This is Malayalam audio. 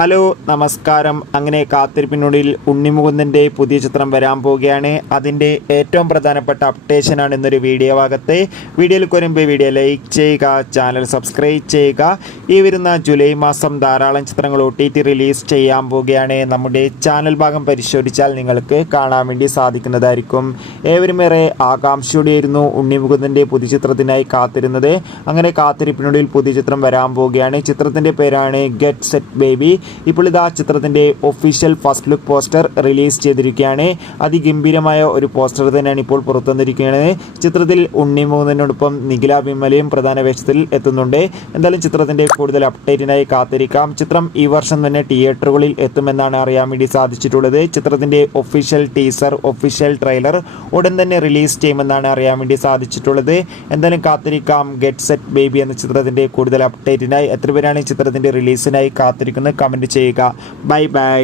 ഹലോ നമസ്കാരം. അങ്ങനെ കാത്തിരിപ്പിനുള്ളിൽ ഉണ്ണിമുകുന്ദൻ്റെ പുതിയ ചിത്രം വരാൻ പോവുകയാണ്. അതിൻ്റെ ഏറ്റവും പ്രധാനപ്പെട്ട അപ്ഡേഷനാണ് ഇന്നൊരു വീഡിയോ ഭാഗത്ത്. വീഡിയോയിൽ വരുമ്പോൾ വീഡിയോ ലൈക്ക് ചെയ്യുക, ചാനൽ സബ്സ്ക്രൈബ് ചെയ്യുക. ഈ വരുന്ന ജൂലൈ മാസം ധാരാളം ചിത്രങ്ങൾ OTT റിലീസ് ചെയ്യാൻ പോവുകയാണ്. നമ്മുടെ ചാനൽ ഭാഗം പരിശോധിച്ചാൽ നിങ്ങൾക്ക് കാണാൻ വേണ്ടി സാധിക്കുന്നതായിരിക്കും. ഏവരും ഏറെ ആകാംക്ഷയോടെയായിരുന്നു ഉണ്ണിമുകുന്ദൻ്റെ പുതിയ ചിത്രത്തിനായി കാത്തിരുന്നത്. അങ്ങനെ കാത്തിരിപ്പിനുള്ളിൽ പുതിയ ചിത്രം വരാൻ പോവുകയാണ്. ചിത്രത്തിൻ്റെ പേരാണ് ഗെറ്റ് സെറ്റ് ബേബി. ഇപ്പോൾ ഇതാ ചിത്രത്തിൻ്റെ official first look poster release ചെയ്തിരിക്കുകയാണ്. അതിഗംഭീരമായ ഒരു പോസ്റ്റർ തന്നെയാണ് ഇപ്പോൾ പുറത്തു വന്നിരിക്കുന്നത്. ചിത്രത്തിൽ ഉണ്ണിമുകുന്ദനോടൊപ്പം നിഖില വിമലയും പ്രധാന വേഷത്തിൽ എത്തുന്നുണ്ട്. എന്തായാലും ചിത്രത്തിൻ്റെ കൂടുതൽ അപ്ഡേറ്റിനായി കാത്തിരിക്കാം. ചിത്രം ഈ വർഷം തന്നെ തിയേറ്ററുകളിൽ എത്തുമെന്നാണ് അറിയാൻ വേണ്ടി സാധിച്ചിട്ടുള്ളത്. ചിത്രത്തിൻ്റെ ഒഫീഷ്യൽ ടീസർ, ഒഫീഷ്യൽ ട്രെയിലർ ഉടൻ തന്നെ റിലീസ് ചെയ്യുമെന്നാണ് അറിയാൻ വേണ്ടി സാധിച്ചിട്ടുള്ളത്. എന്തായാലും കാത്തിരിക്കാം ഗെറ്റ് സെറ്റ് ബേബി എന്ന ചിത്രത്തിൻ്റെ കൂടുതൽ അപ്ഡേറ്റിനായി. എത്ര പേരാണ് ചിത്രത്തിൻ്റെ റിലീസിനായി കാത്തിരിക്കുന്നത്? കമൻറ്റ് ചെയ്യുക. Bye bye.